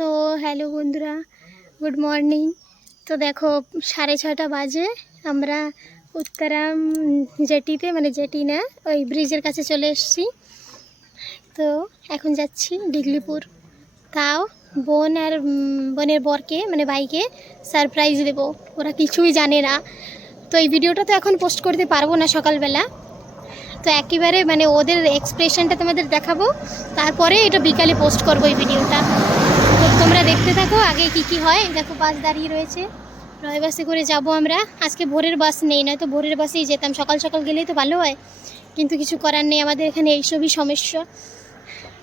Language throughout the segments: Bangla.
তো হ্যালো বন্ধুরা, গুড মর্নিং। তো দেখো 6:30 বাজে, আমরা উত্তরাম জেটিতে, মানে জেটি না, ওই ব্রিজের কাছে চলে এসেছি। তো এখন যাচ্ছি ডিগলিপুর। তাও বোন আর বোনের বরকে, মানে ভাইকে সারপ্রাইজ দেবো। ওরা কিছুই জানে না, তো এই ভিডিওটা তো এখন পোস্ট করতে পারবো না সকালবেলা। তো একেবারে মানে ওদের এক্সপ্রেশনটা তোমাদের দেখাবো, তারপরে এটা বিকালে পোস্ট করবো এই ভিডিওটা। তো তোমরা দেখতে থাকো আগে কি কি হয়। দেখো বাস দাঁড়িয়ে রয়েছে, রয় বাসে করে যাব আমরা। আজকে ভোরের বাস নেই, নয়তো ভোরের বাসেই যেতাম, সকাল সকাল গেলেই তো ভালো হয়, কিন্তু কিছু করার নেই, আমাদের এখানে এইসবই সমস্যা।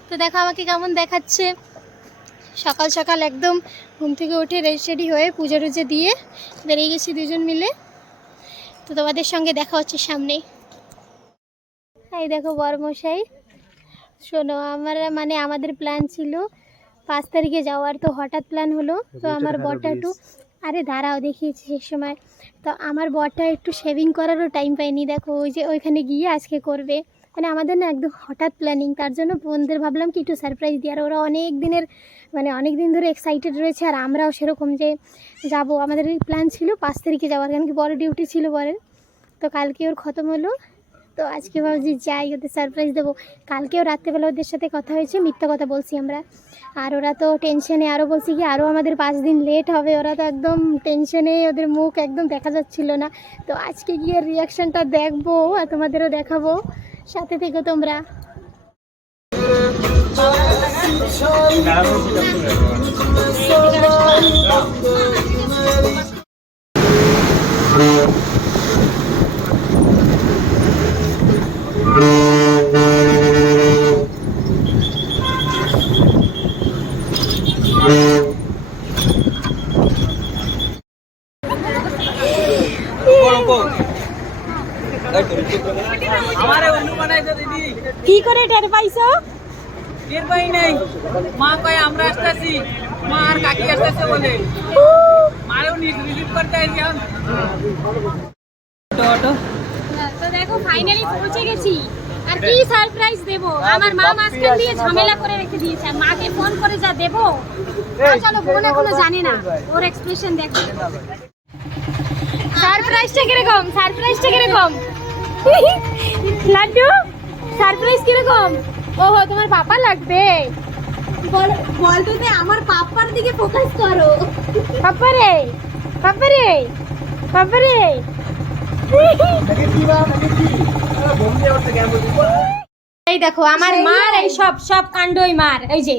তো দেখো আমাকে কেমন দেখাচ্ছে, সকাল সকাল একদম ঘুম থেকে উঠে রেডি হয়ে পুজো টুজো দিয়ে বেরিয়ে গেছি দুজন মিলে। তো তোমাদের সঙ্গে দেখা হচ্ছে সামনে। এই দেখো বরমশাই, শোনো, আমাদের প্ল্যান ছিল 5 তারিখে যাওয়ার, তো হঠাৎ প্ল্যান হলো। তো আমার বরটা একটু, আরে দাঁড়াও দেখিয়েছি সে সময়, তো আমার বরটা একটু শেভিং করারও টাইম পায়নি। দেখো ওই যে ওইখানে গিয়ে আজকে করবে, মানে আমাদের না একদম হঠাৎ প্ল্যানিং, তার জন্য বোনদের ভাবলাম কি একটু সারপ্রাইজ দিই। আর ওরা অনেক দিন ধরে এক্সাইটেড রয়েছে, আর আমরাও সেরকম যে যাব। আমাদের প্ল্যান ছিল 5 তারিখে যাওয়ার, কারণ কি বড় ডিউটি ছিল বরের, তো কালকে ওর খতম হলো। তো আজকে ভাবছি যাই, ওদের সারপ্রাইজ দেবো। কালকেও রাত্রেবেলা ওদের সাথে কথা হয়েছে, মিথ্যা কথা বলছি আমরা। আর ওরা তো টেনশনে, আরও বলছি কি আরও আমাদের 5 দিন লেট হবে। ওরা তো একদম টেনশনে, ওদের মুখ একদম দেখা যাচ্ছিল না। তো আজকে গিয়ে রিয়াকশানটা দেখবো আর তোমাদেরও দেখাবো, সাথে থেকো তোমরা। কি করে টের পাইছো? টের পাই নাই। মা কয় আমরা আসতেছি, মা আর কাকি আসতেছে বলে মারেও রিসিভ করতে আসি। তো দেখো ফাইনালি পৌঁছে গেছি, আর কি সারপ্রাইজ দেব। আমার মা মাঝখান দিয়ে ঝামেলা করে রেখে দিয়েছে, আর মাকে ফোন করে যা দেবো। চলো, বোন এখনো জানে না, ওর এক্সপ্রেশন দেখো। সারপ্রাইজটা কিরকম? লাড্ডু, সারপ্রাইজ কিরকম? ওহো, তোমার পাপা লাগবে? বলতো যে আমার পাপার দিকে ফোকাস করো। পাপারে। এই দেখো আমার মার এই সব কাণ্ডই মার, এই যে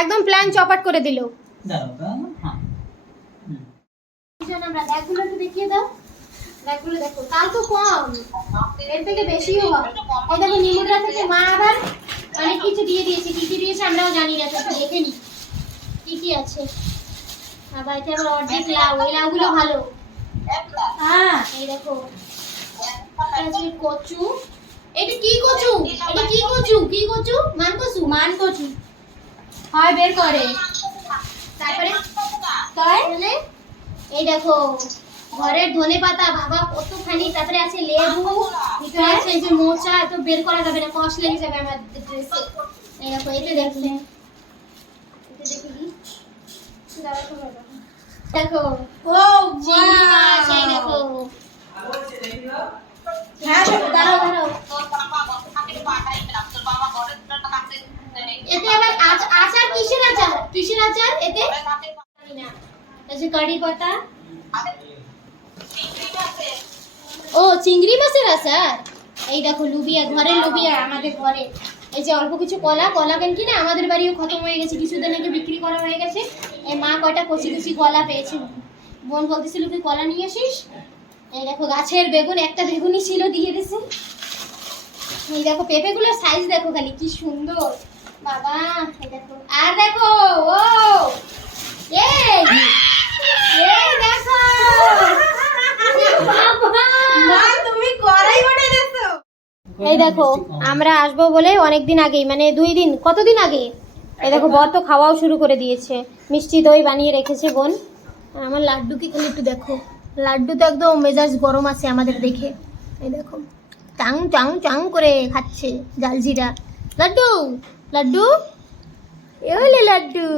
একদম প্ল্যান চপাট করে দিল। আমরা ব্যাগগুলো একটু দেখিয়ে দাও। ব্যাগগুলো দেখো, তাও তো কম, এর থেকে বেশিও হয়। এই দেখো নিমুদ্রা থেকে মা আবার অনেক কিছু দিয়ে দিয়েছে, কি কি দিয়েছে আমরাও জানি না, তো দেখে নি কি কি আছে। আবার এটা আবার অর্ধেক লাউ, ওই লাউগুলো ভালো। হ্যাঁ এই দেখো কচু। এটা কি কচু? মান কচু হয় বের করে। তারপরে এই দেখো ঘরের ধনে পাতা, বাবা কতখানি। তারপরে আছে লেবু, ভিতরে আছে এই যে মোচা, তো বের করা যাবে না, কষ্ট লেগে যাবে আমার ড্রেসে। এই দেখো এটা দেখলে, দেখো ও মাছ, এই দেখো। হ্যাঁ দাঁড়াও, এতে আবার আচার, কিসের আচার এতে? এই যে কারি পাতা, ও চিংড়ি মাছের আচার। এই দেখো লুবিয়া, ঘরের লুবিয়া আমাদের ঘরে। এই যে অল্প কিছু কলা কেন কি না, আমাদের বাড়িও খতম হয়ে গেছে, কিছুদিন আগে বিক্রি করা হয়ে গেছে। এই মা কয়টা কচি কলা পেয়েছে, বোন বলতেছিল তুই কলা নিয়ে আসিস। এই দেখো গাছের বেগুন, একটা বেগুনই ছিল, দিয়ে দিছে। এই দেখো পেঁপেগুলোর সাইজ দেখো খালি কি সুন্দর বাবা। এই দেখো, আর দেখো ও এই দেখো এই দেখো আমরা আসবো বলে অনেকদিন আগেই, মানে কতদিন আগে। এই দেখো বর তো খাওয়াও শুরু করে দিয়েছে, মিষ্টি দই বানিয়ে রেখেছে বোন। আমার লাড্ডুকে খালি একটু দেখো, লাড্ডু তো একদম মেজাজ গরম আছে আমাদের দেখে। এই দেখো চাং করে খাচ্ছে জালজিরা। লাড্ডু এ লাড্ডু